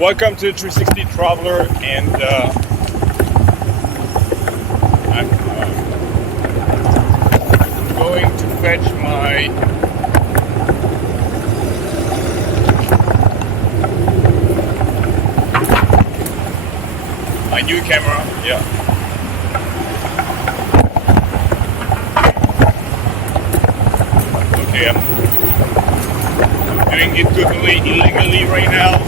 Welcome to 360 Traveler, and I'm going to fetch my new camera. Yeah. Okay, I'm doing it totally illegally right now.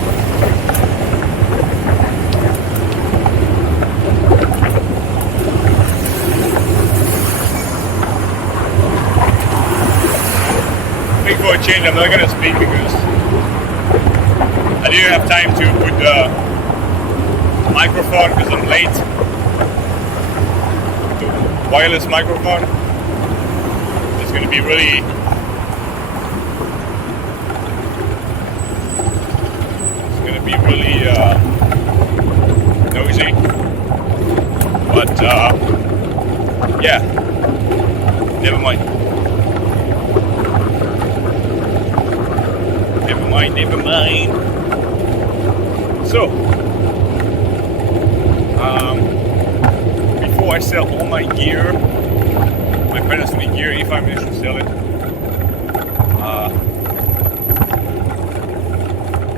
For a change, I'm not gonna speak because I didn't have time to put the microphone because I'm late. The wireless microphone. It's gonna be really noisy. But yeah, never mind. Never mind. So, before I sell all my gear, my Panasonic gear, if I manage to sell it,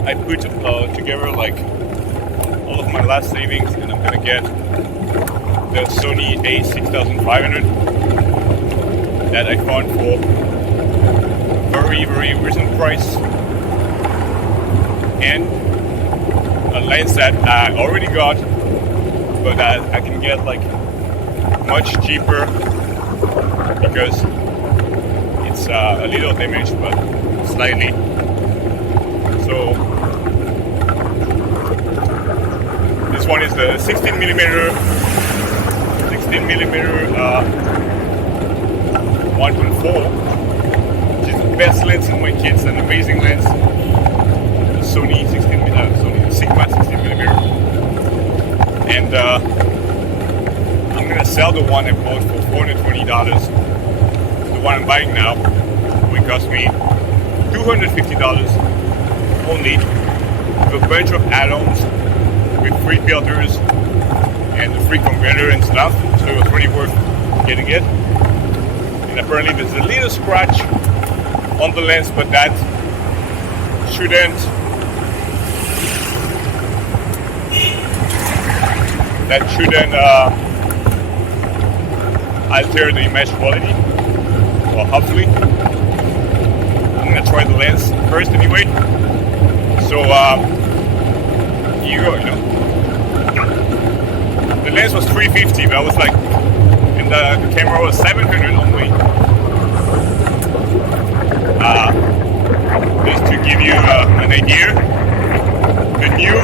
I put together like all of my last savings, and I'm gonna get the Sony a6500 that I found for very, very reasonable price. And a lens that I already got, but that I can get like much cheaper because it's a little damaged, but slightly. So this one is the 16 millimeter 1.4, which is the best lens in my kits, an amazing lens. Sony Sigma 16mm, and I'm gonna sell the one I bought for $420. The one I'm buying now will cost me $250 only, with a bunch of add-ons, with free filters and a free converter and stuff. So it's really worth getting it. And apparently there's a little scratch on the lens, but that shouldn't alter the image quality. Well, hopefully. I'm gonna try the lens first anyway. So here you go, you know. The lens was $350, but I was like, and the camera was $700 only. Just to give you an idea, the new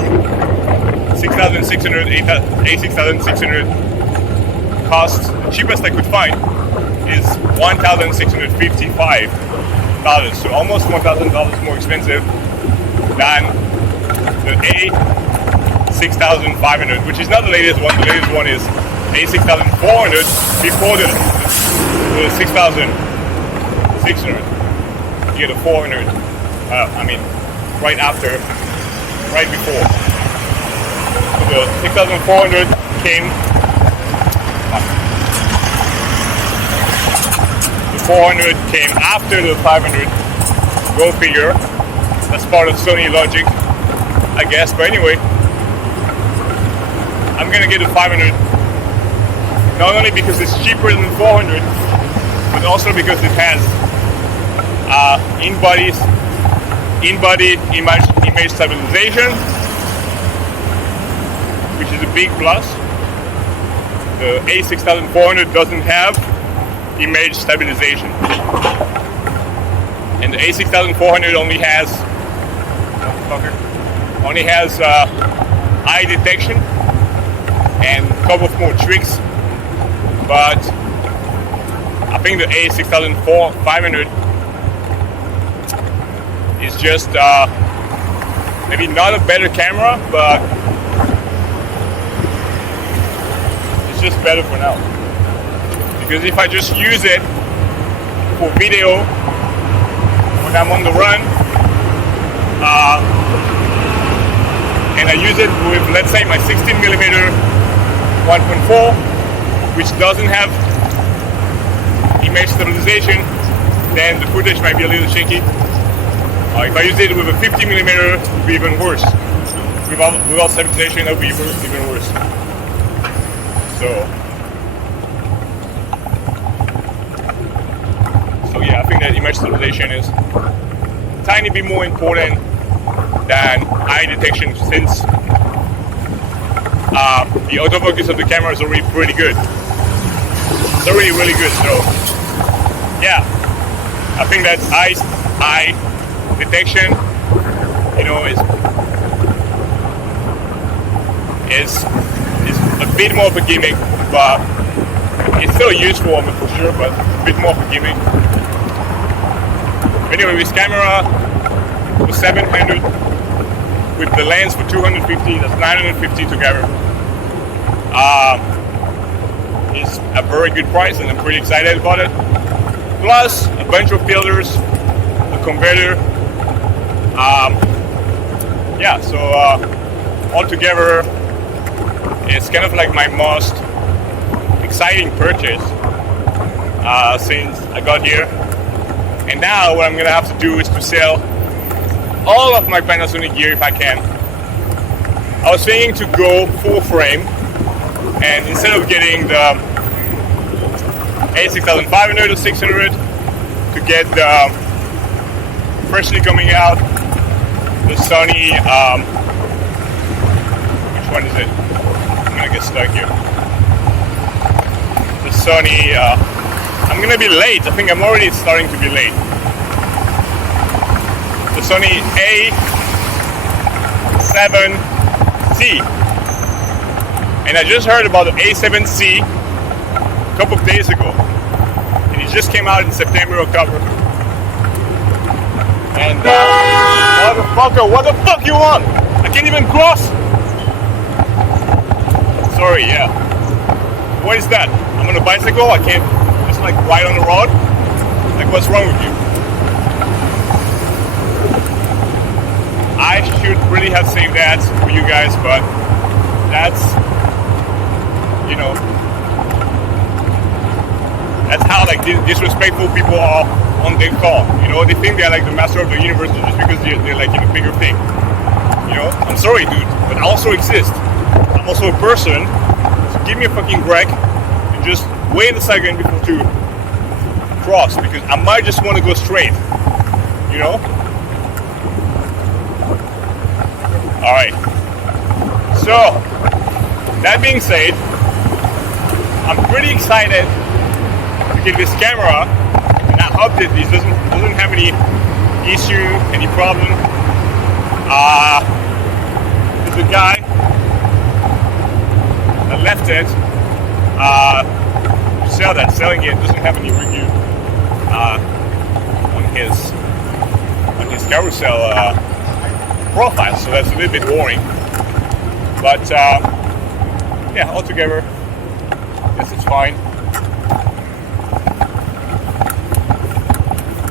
a6600 cost, the cheapest I could find, is $1,655. So almost $1,000 more expensive than the a6500, which is not the latest one. The latest one is a6400 before the 6600. You get a 400. Right before. The 6400 came. The 400 came after the 500. Go figure. That's part of Sony logic, I guess. But anyway, I'm gonna get the 500. Not only because it's cheaper than the 400, but also because it has in-body image stabilization, which is a big plus. The a6400 doesn't have image stabilization, and the a6400 only has eye detection and a couple of more tricks. But I think the a6500 is just maybe not a better camera, but it's just better for now. Because if I just use it for video when I'm on the run, and I use it with, let's say, my 16mm 1.4, which doesn't have image stabilization, then the footage might be a little shaky. If I use it with a 50mm, it would be even worse. Without stabilization, it would be even worse. So yeah, I think that image stabilization is a tiny bit more important than eye detection, since the autofocus of the camera is already pretty good. It's already really good. So yeah, I think that eye detection, you know, is a bit more of a gimmick, but it's still useful, I mean, for sure, but a bit more of a gimmick. Anyway, this camera for 700 with the lens for 250, that's 950 together. Is a very good price, and I'm pretty excited about it. Plus a bunch of filters, a converter. Yeah, so altogether, it's kind of like my most exciting purchase since I got here. And now what I'm gonna have to do is to sell all of my Panasonic gear if I can. I was thinking to go full frame, and instead of getting the a6500 or 600, to get the freshly coming out, the Sony, which one is it? I'm gonna get stuck here. The Sony, I'm gonna be late. I think I'm already starting to be late. The Sony a7C. And I just heard about the a7C a couple of days ago. And it just came out in September, October. And motherfucker, what the fuck you want? I can't even cross. Sorry, yeah. What is that? I'm on a bicycle, I can't just like ride on the road? Like, what's wrong with you? I should really have saved that for you guys, but that's, you know, that's how like disrespectful people are on their call. You know, they think they're like the master of the universe just because they're like in a bigger thing. You know, I'm sorry, dude, but I also exist. I'm also a person, so give me a fucking break and just wait a second before to cross, because I might just want to go straight. You know? Alright. So, that being said, I'm pretty excited to get this camera, and I hope that this doesn't have any issue, any problem. There's a guy that left it to sell that. Selling it doesn't have any review on his carousel profile, so that's a little bit boring. But yeah, altogether, I guess it's fine.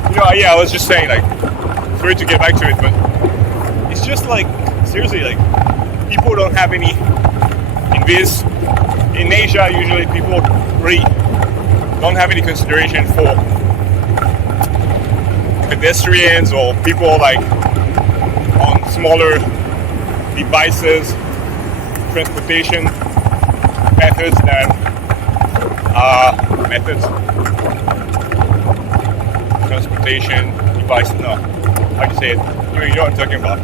You know, yeah, I was just saying, like, sorry to get back to it, but it's just like, seriously, like, people don't have any, in Asia, usually people really don't have any consideration for pedestrians or people like on smaller devices, transportation methods transportation devices, no, how do you say it? You know what I'm talking about.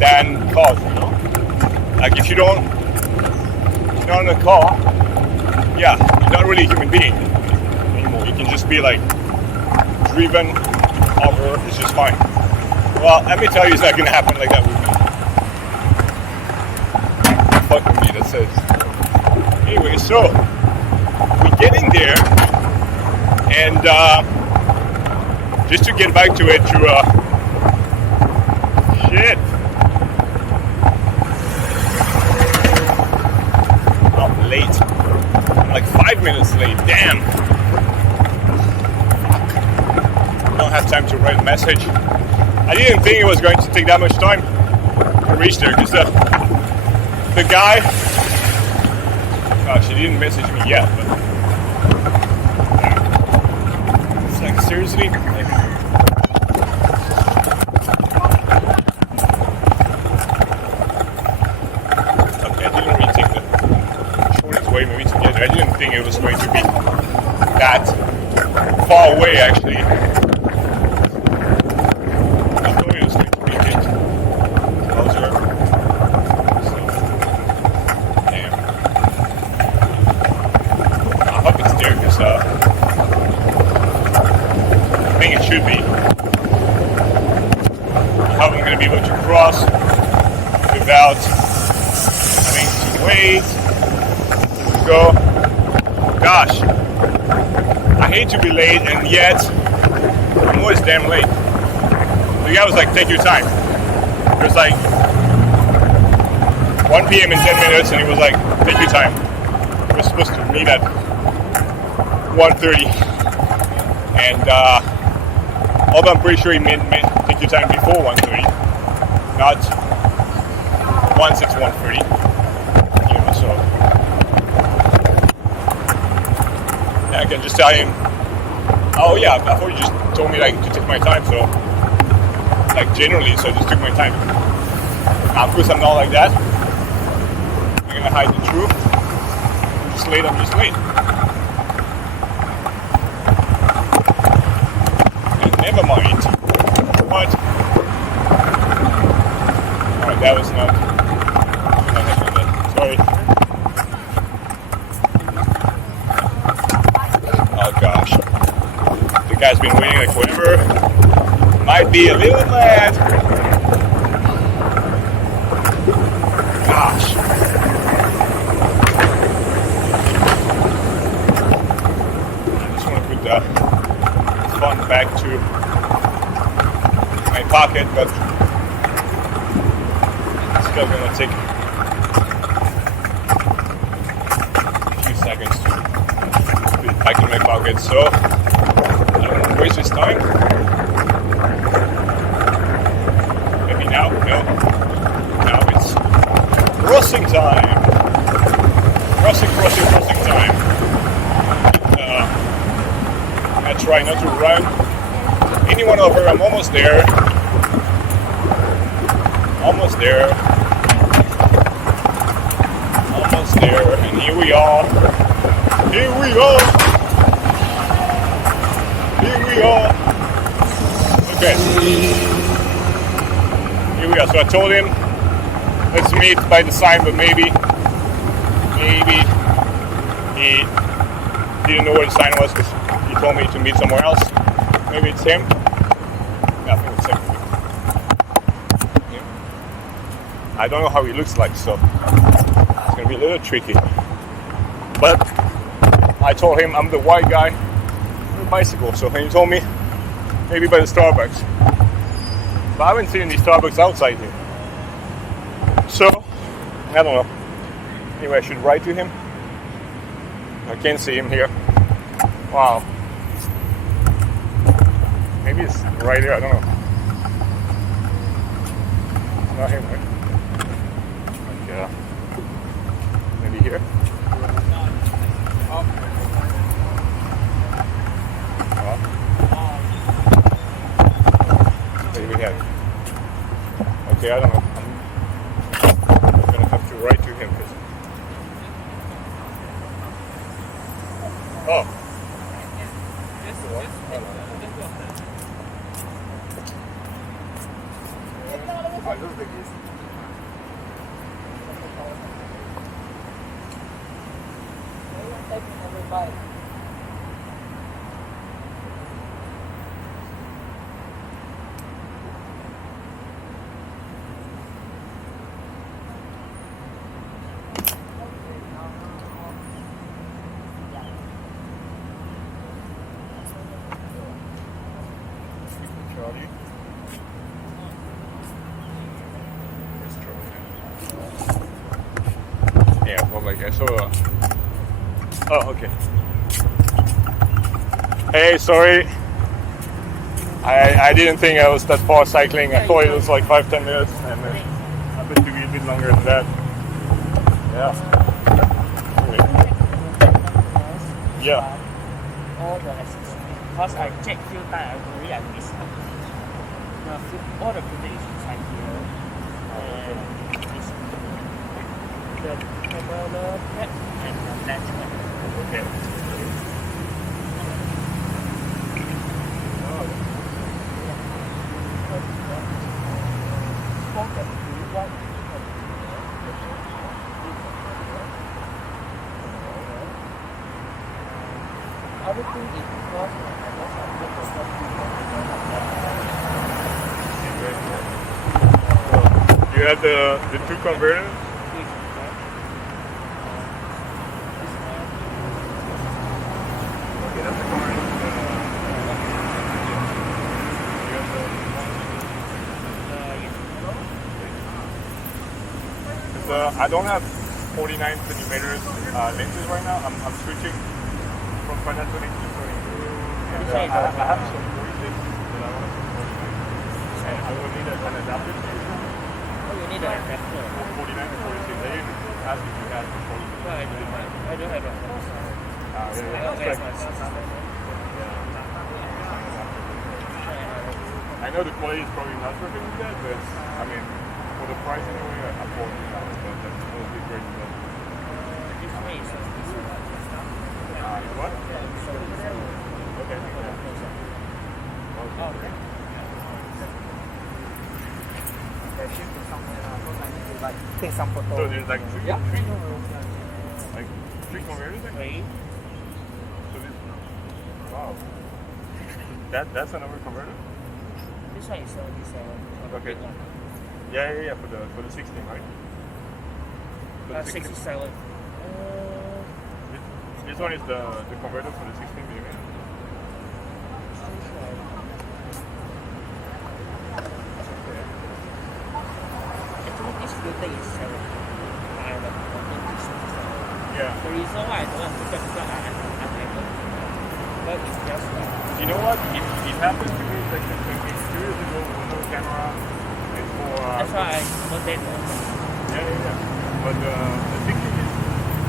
Than cars, you know? Like, if you're not in a car, yeah, you're not really a human being anymore. You can just be like driven over, it's just fine. Well, let me tell you, it's not gonna happen like that with me. Fuck with me, that says. Anyway, so we're getting there, and just to get back to it, shit. I'm late. I'm like 5 minutes late. Damn. I don't have time to write a message. I didn't think it was going to take that much time. to reach there because the guy, gosh, he didn't message me yet, but it's like seriously. Like, okay, I didn't really take the shortest way maybe to get there. I didn't think it was going to be that far away actually. Should be. How I'm going to be able to cross without having to wait. Go. Gosh, I hate to be late, and yet I'm always damn late. The guy was like, "Take your time." It was like 1 p.m. in 10 minutes, and he was like, "Take your time." We were supposed to meet at 1:30, and although I'm pretty sure he meant take your time before 1:30, not once it's 1:30. You know, so yeah, I can just tell him, oh yeah, I thought you just told me like to take my time, so like generally, so I just took my time. Now, of course, I'm not like that. I'm gonna hide the truth. I'm just late. I'm just late. Never mind. What? Alright, that was not sorry. Oh gosh. The guy's been waiting like forever. Might be a little mad. Gosh. I just want to put the phone back to my pocket, but it's still gonna take a few seconds to put it back in my pocket, so I don't want to waste this time. Maybe now, no. Now it's crossing time. Crossing time. I try not to run anyone over. I'm almost there. Almost there. And here we are. Okay. Here we are. So I told him, let's meet by the sign, but maybe he didn't know where the sign was because he told me to meet somewhere else. Maybe it's him. Yeah, I think it's him. Yeah. I don't know how he looks like, so it's gonna be a little tricky. But I told him I'm the white guy on a bicycle, so he told me maybe by the Starbucks. But I haven't seen any Starbucks outside here. So I don't know. Anyway, I should write to him. I can't see him here. Wow. Maybe it's right there, I don't know. It's not him, right? Like, maybe here? Maybe we have it. Okay, I don't know. I'm gonna have to write to him. Oh. Yeah, well, like I saw. Oh, okay. Hey, sorry. I didn't think I was that far cycling. I thought it was like 5-10 minutes. And But to be a bit longer than that. Yeah. Yeah. All the accessories. Because I checked few times, I worry I missed out. All the footage is inside here. And this the camera pad and the lens pad. Okay. Everything is because You have the two converters? Okay, that's the converter. I don't have 49 centimeters lenses right now. I'm switching from Panasonic to Sony. And I have some 46 that I want to put 49. And I will need an adapter to use them. Oh, you need an adapter. 49 to 46. They didn't ask if you had 46. No, I don't have. I don't have a I know the quality is probably not perfect with that, but I mean, for the price anyway, I bought it now. That's a bit great. This way is What? Okay. Okay. Take some photos. So there's like three converters? Three. So this, wow. That's another converter? This one is Okay. big one. Yeah, for the 16, right? For the 67. This one is the converter for the 16 millimeter. Actually, this filter is 70. I recommend this filter. Yeah. The reason why I don't want to put because I'm unable. But it's just You know what? It happened to me like 2 years ago with no camera. It's for. that's why I noted also. Yeah. But the 16 is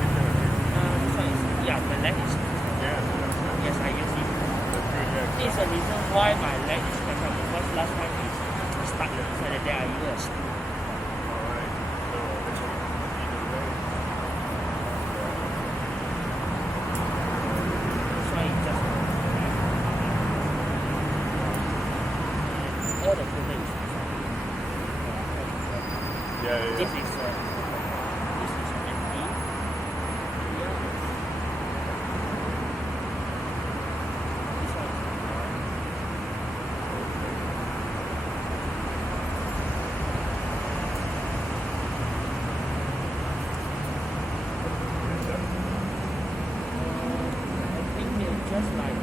different. This one is, yeah, the leg is Yeah. yes, I use it. That's good. Yeah. This is the reason why my leg is better because last time it's stuck inside the day I use a screw. Alright. So that's what either way. That's why it just all the filter is inside. Yeah. This is empty. This one is I think they're just like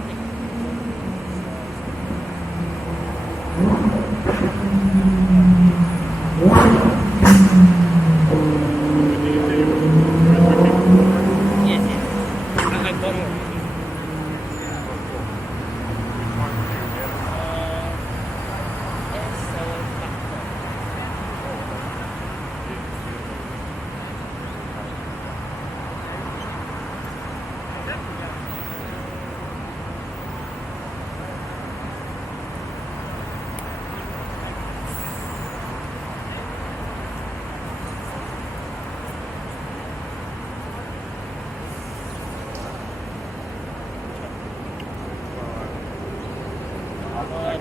yes. I got it already. S7 factor.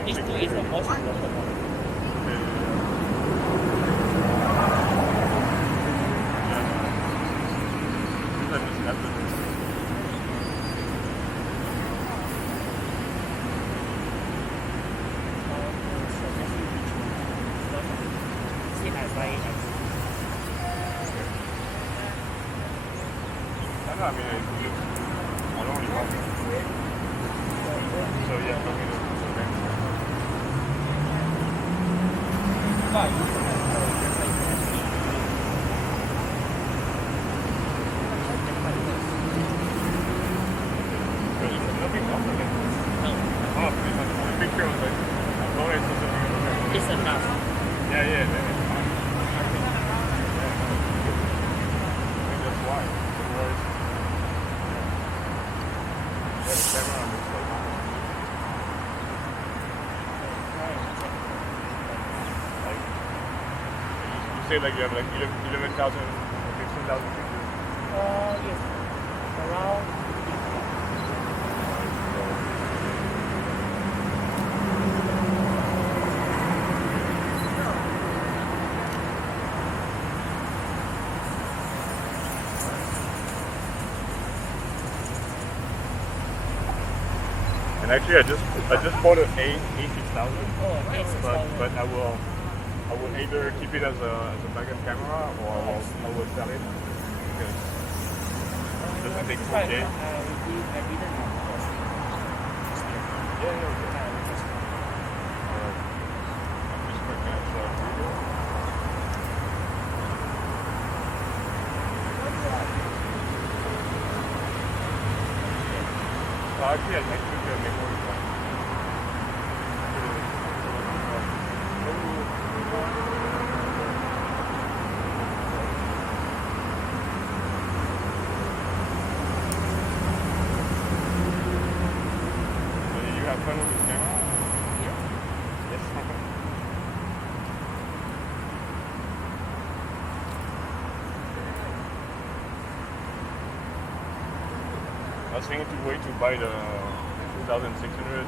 This two is the most important one. See, I buy it. I mean, I don't really want it. So yeah, for me to Buy it. nothing else in it. No, Oh, the picture was like, no, it's just a it's enough. yeah, then it's fine. say like you have like 11,000 or 15,000 pictures. Yes. Around. And actually, I just bought an A6000. Oh, But I will either keep it as a backup camera or I will sell it because it doesn't take 4K. I didn't know. Yeah, okay. Alright. I'm just quick video. Actually, I took a memory card. You have fun with this camera? Yeah. Yes. I was thinking to wait to buy the 2600.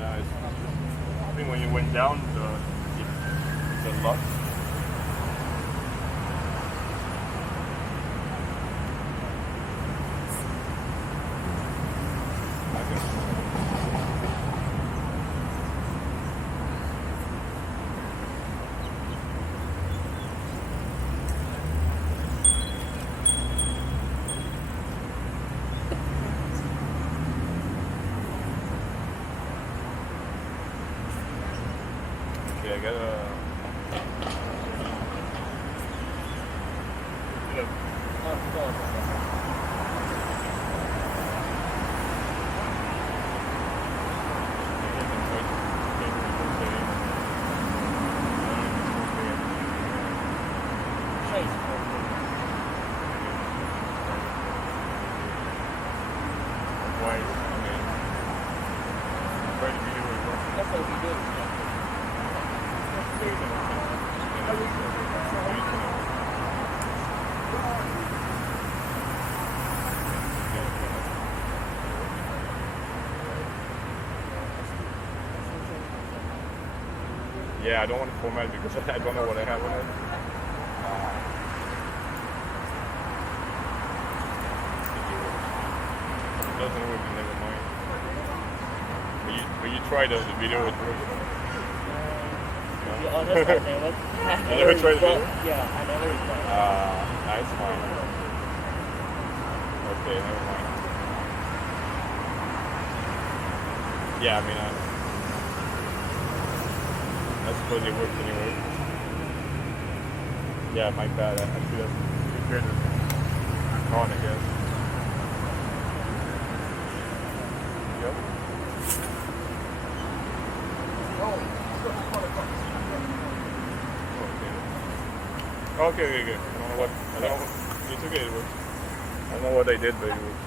I think when you went down, the lock. Okay, I gotta. Yeah, I don't want to format because I don't know what I have on it. It doesn't work, never mind. But you tried the video, it works. To be honest, I never tried the video? Yeah, I never recorded. Nice, fine. Okay, never mind. Yeah, I mean, I suppose it works anyway. Yeah, my bad. I should have prepared a con, I guess. Yep. Okay, good. I don't know what. I don't know. It's okay, it works. I don't know what I did, but it works.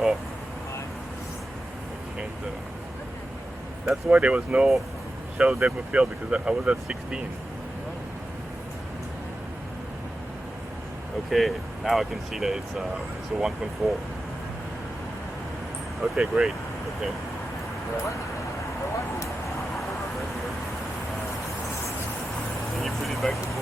Oh. I changed the. That's why there was no shadow depth of field because I was at 16. Okay, now I can see that it's a 1.4. Okay, great. Okay. Can you put it back to 4?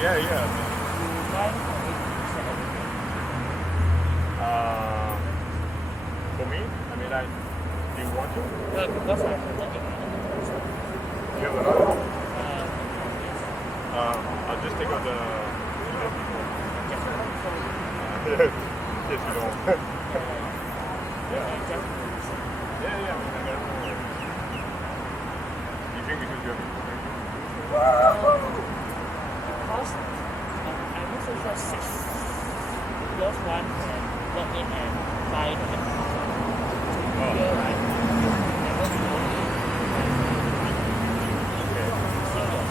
Yeah. For me, I mean, do you want to? Because I have not You have another? I'll just take out the. Yes, you don't. Yeah. I mean, I got. You think because you have just 6 years one and log in and buy the application. Oh. Here, right? Never be only Okay. single.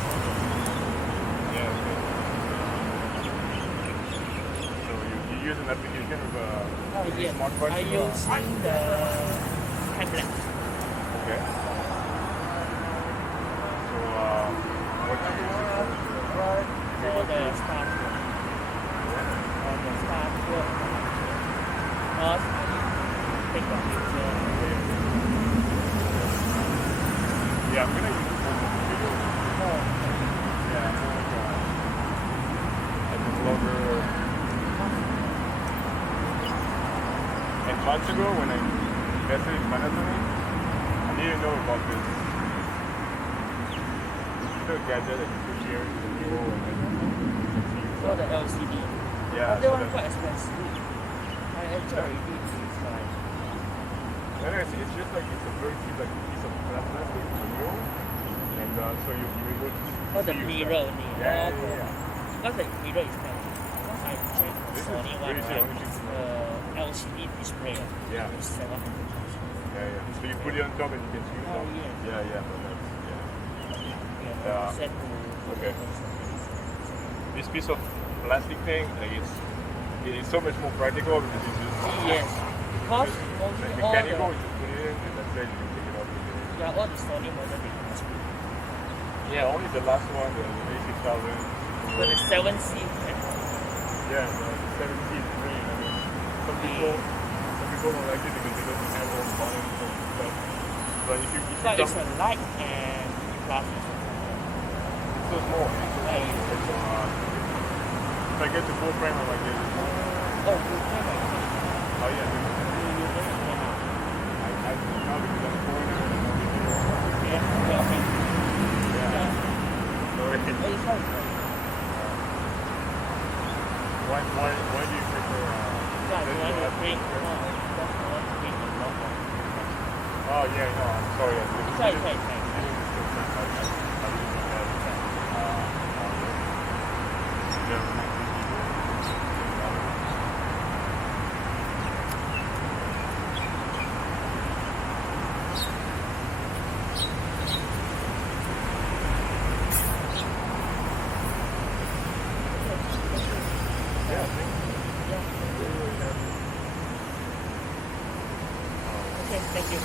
Yeah, okay. So you use an application with a Yes, smartphone? I using the tablet. Okay. So what do you use it for? For the start tour. For the start tour. Because take a picture. Yeah, I'm gonna use it for the video. Oh, Yeah, as a vlogger. And months ago, when I invested in Panasonic, I didn't know about this. Little gadget that you put here in the mirror and then for the LCD. yeah, That so one that, quite expensive. I actually did this like it's just like it's a very cheap like piece of plastic in the mirror, and so you able to for the see mirror yourself. only. Yeah, Okay. yeah. Because the mirror is expensive. Because I checked This is Sony one, really right? only thing. LCD display. Yeah. It's 700. Yeah. So you put it on top and you can see yourself. Oh, yes. Yeah. But that's, Yeah, set to okay. This piece of plastic thing, like it is so much more practical because it's just Yes. Because like mostly all mechanical. the You just put it in and that's it. You can take it off. yeah, all the Sony model they can screw. Yeah, only the last one, the a6000. But the 7C, Yeah, the 7C is really. I mean, some people don't like it because it doesn't have all the buttons and stuff. But if you but it's come, a light and plastic. it's so small. Right. If I get the full frame, I might get it. Oh, you can Oh yeah, you can I now because I'm a foreigner and I'm not video. yeah, okay. Yeah. So Oh, it's fine. why do you prefer? Yeah, you want to bring just want to bring the logo. Oh yeah, no, I'm sorry. Sorry. I didn't understand. I really don't have Yeah, thank you. Yeah. Really happy. Okay, thank you.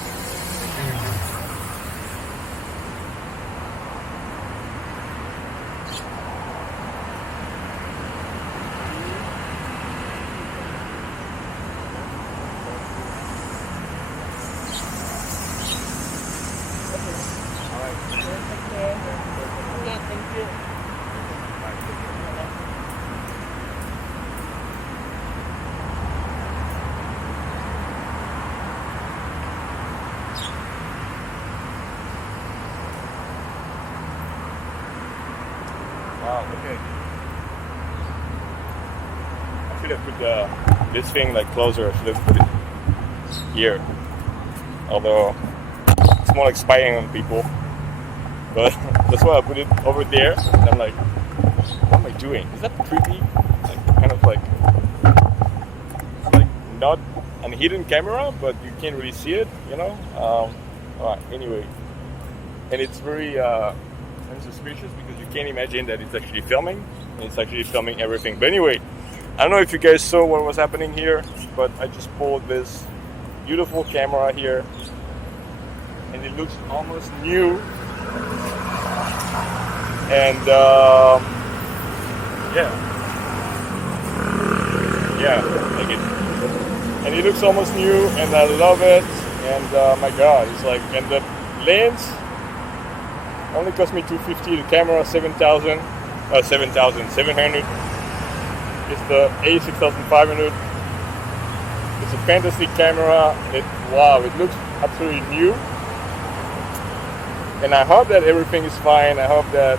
All right. Okay, thank you. Wow, okay. I should have put this thing like closer. I should have put it here. Although it's more like spying on people. But that's why I put it over there. And I'm like, what am I doing? Is that creepy? Like, kind of like, it's like not a hidden camera, but you can't really see it, you know? Alright, anyway. And it's very suspicious because you can't imagine that it's actually filming. And it's actually filming everything. But anyway, I don't know if you guys saw what was happening here, but I just pulled this beautiful camera here. And it looks almost new. And yeah, like it. And it looks almost new, and I love it. And my God, it's like, and the lens only cost me $250. The camera 7,700. It's the a6500. It's a fantastic camera. Wow, it looks absolutely new. And I hope that everything is fine. I hope that